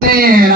Damn.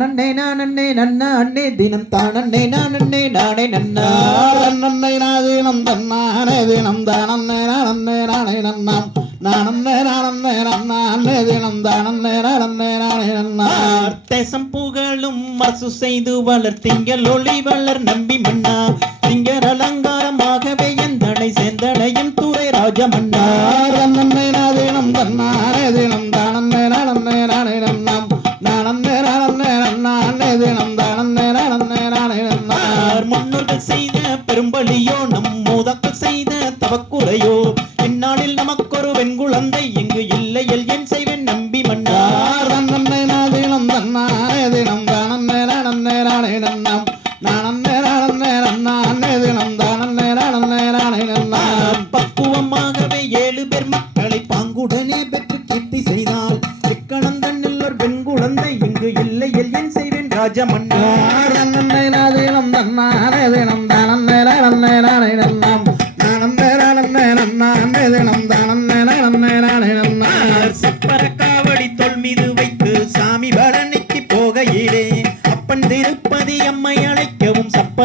நானே நானே நன்னா அண்ணே. தினம் தானே நானே நானே நன்னா. நன்னை நாதீனம் தன்னானே தினம் தானே நானே நானே நன்னாம் நானே நானே நன்னா அண்ணே. தினம் தானே நானே நானே நன்னா. தேசம் புகழும் மசு செய்து வளர் திங்கள் ஒளி வளர் நம்பி மன்னா. திங்கள் அலங்காரமாகவே எந்தனை செந்தனையும் துறை ராஜமன்னா நன்னை நாதீனம் தன்னானே தினம் செய்த பெரும்பலியோ நம் மூதாக்கள் செய்த தவக்குறையோ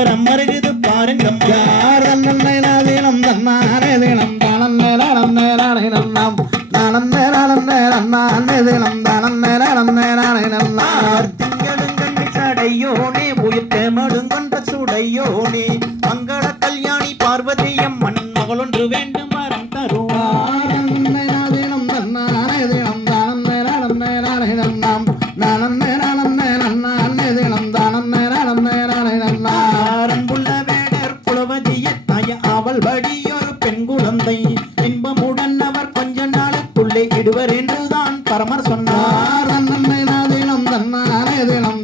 அவர் அம்மருக்கு விடுவர் என்றுதான் பரமர் சொன்னார். தன்னன்மை நாதினம் தன்னாரே தினம்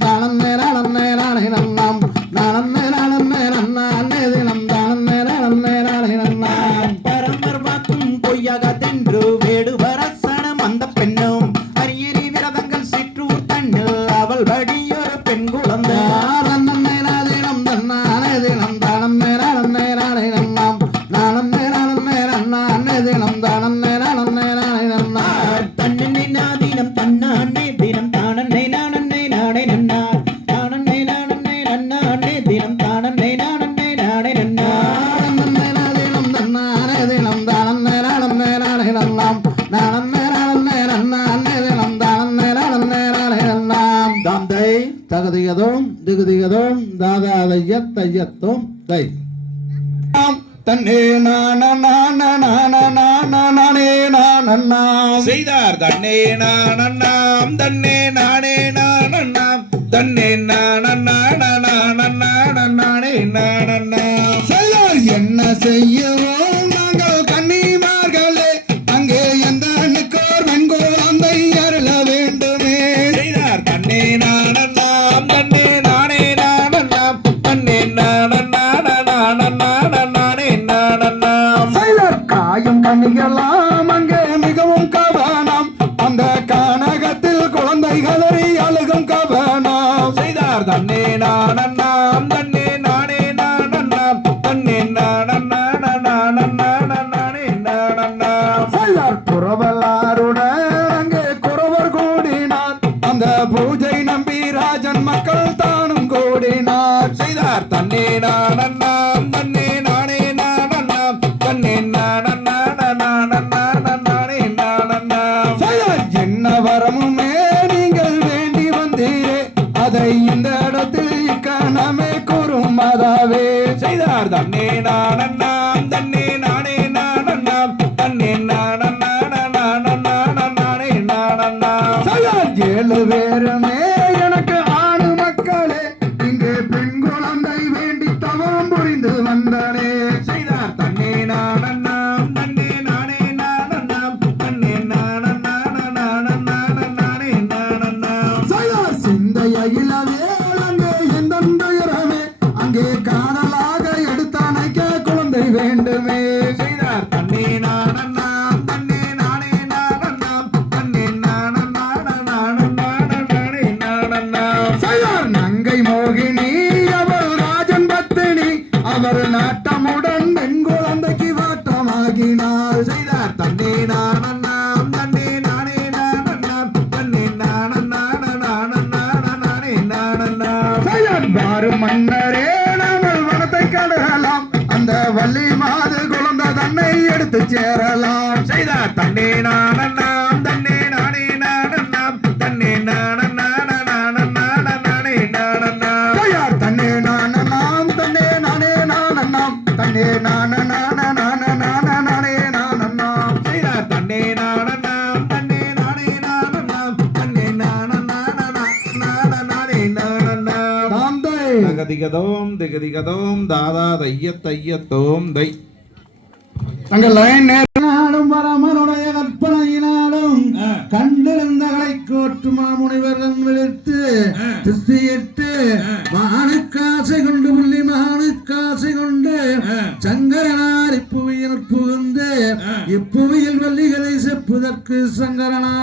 திகதிகதோம் தாதாதையத் தையத்தோம் தை தன்னே நான நான நான நான நானே நானண்ணாம் செய்தார் தன்னே நானண்ணாம் தன்னே நானே நானண்ணாம் தன்னே நானண்ணான நானண்ணான நானே நானண்ணாம் செய்தார் என்ன செய்யும் மன்னரே திகதிகதோம் திகதிகதோம் தாதா தைய தையத்தோம் தை. தங்கள் லயன் நேரனாலும் பரமனுடைய கற்பனையினாலும் கண்டிருந்த கலை கோற்று விழித்து திருஷ்டியிட்டு மானுக்காசை கொண்டு புள்ளி மானுக்காசை கொண்டு சங்கரனார் இப்புவியில் புகுந்து இப்புவியில் வள்ளிகளை செப்புதற்கு சங்கரனார்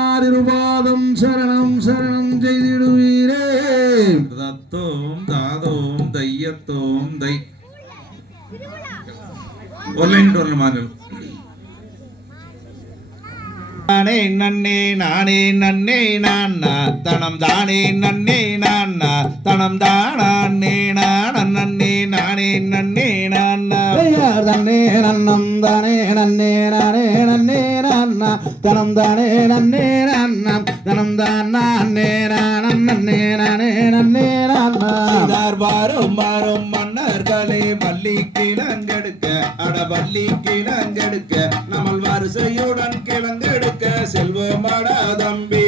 நானே நன்னே நானே நன்னே நான் தனம் தானே நன்னே நான் தனம் தானே நான். நன்னே நானே நன்னே நான் தன்னே நன்னம் தானே நன்னே நானே நன்னே நான் தனம் தானே நன்னே நான் தனம் தான் நானே நான். நன்னே நானே நன்னே சிதார் வாரும் மாறும் மன்னர்களே பள்ளி கிழங்கெடுக்க அட பள்ளி கிழங்கெடுக்க நம்மள் வரிசையுடன் கிழங்கெடுக்க செல்வமாடா தம்பி.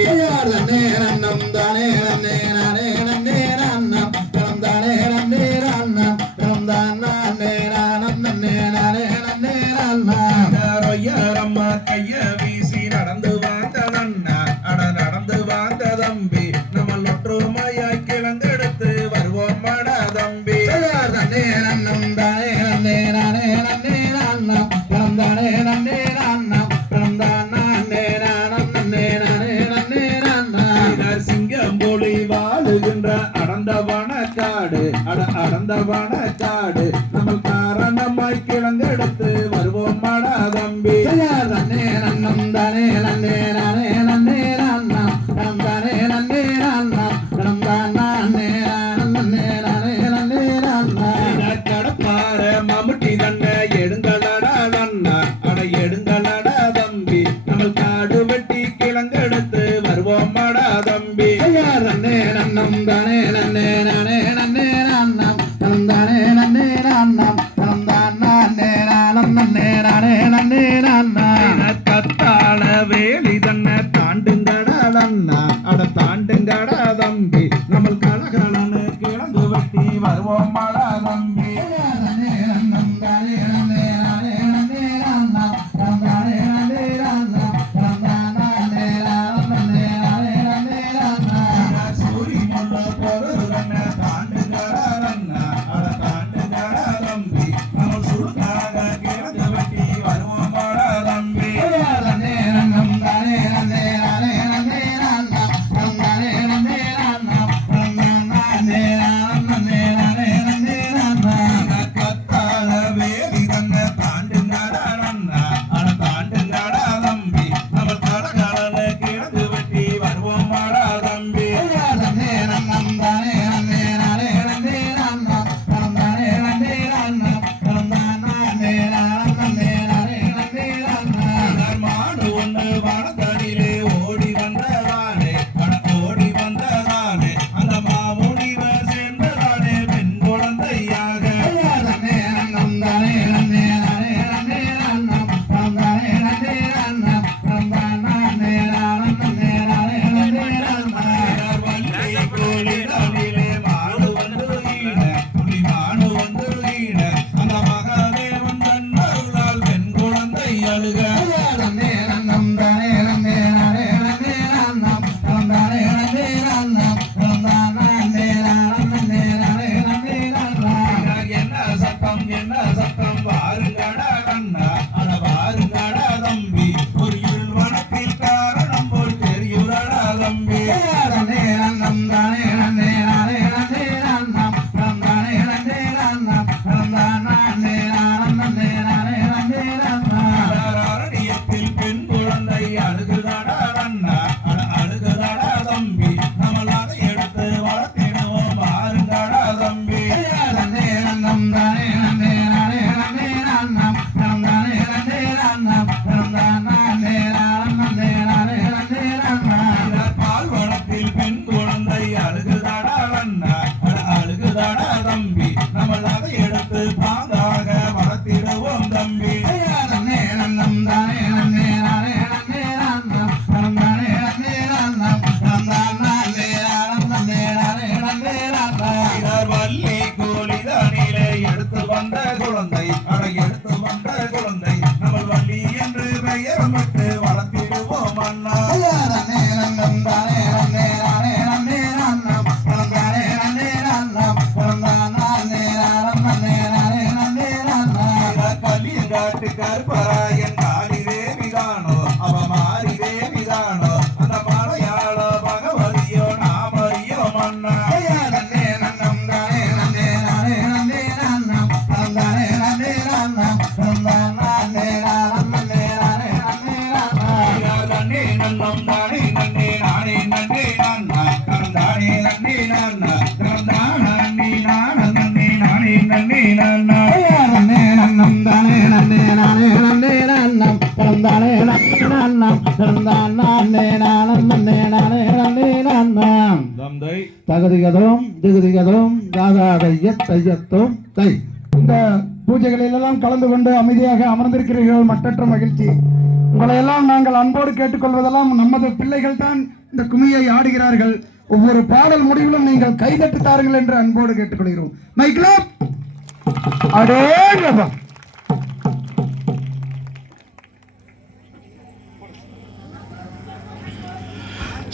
ஆட அடந்தவன காடு நம்ம காரணமாய் கிழங்கெடுத்து வருவோம் மட தம்பி. தன்னே நன்னம் தானே நன்னே água தகுதிகதும் திகுதிகதும் தாதாதையத்தையத்தும் தை. இந்த பூஜைகளிலெல்லாம் கலந்து கொண்டு அமைதியாக அமர்ந்திருக்கிறீர்கள். மற்றற்ற மகிழ்ச்சி. உங்களை எல்லாம் நாங்கள் அன்போடு கேட்டுக்கொள்வதெல்லாம் நமது பிள்ளைகள் தான் இந்த குமியை ஆடுகிறார்கள். ஒவ்வொரு பாடல் முடிவிலும் நீங்கள் கைதட்டு தாருங்கள் என்று அன்போடு கேட்டுக்கொள்கிறோம். மைக்லா அடேங்கப்பா.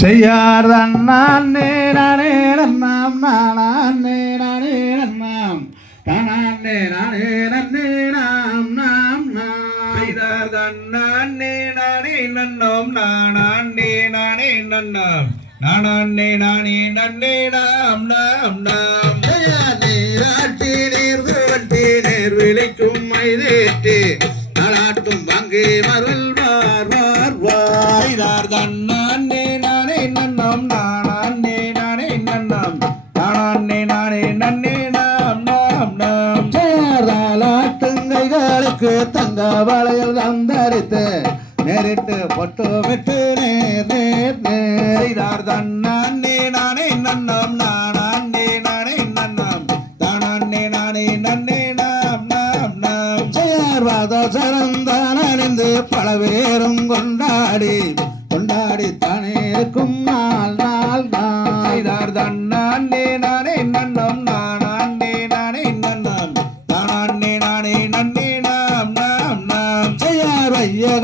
செய்யார்தான் நானே நானே நன்னாம் நானே நானே நன்னாம் தானே நானே நன்னே நாம் நாம் நாம். செய்தார்தான் நானே நானே நன்னோம் நானே நானே நன்னாம் நானே நானே நன்னே நாம் நாம் நாம். நீராட்டி நீர் சுவட்டி நீர் விழிக்கும் மைதேற்றி. நாளாட்டும் வாங்கி மருள் வார் வார் வார். நானே நானே நன்னே நாம் நாம் நாம். சேர்ந்தாலாட்டுங்கைகளுக்கு தங்க வளையல் தந்தரித்து நேரிட்டு பொட்டு விட்டு நேர் நேர் நேர். செய்தார் தன்னானே நானே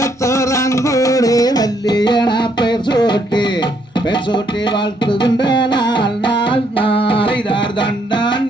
வையகத்தோரான் கூடி வல்லியன பெயர் சூட்டி பெயர் சூட்டி வாழ்த்துகின்ற நாள் நாள் நாள் தண்டான்.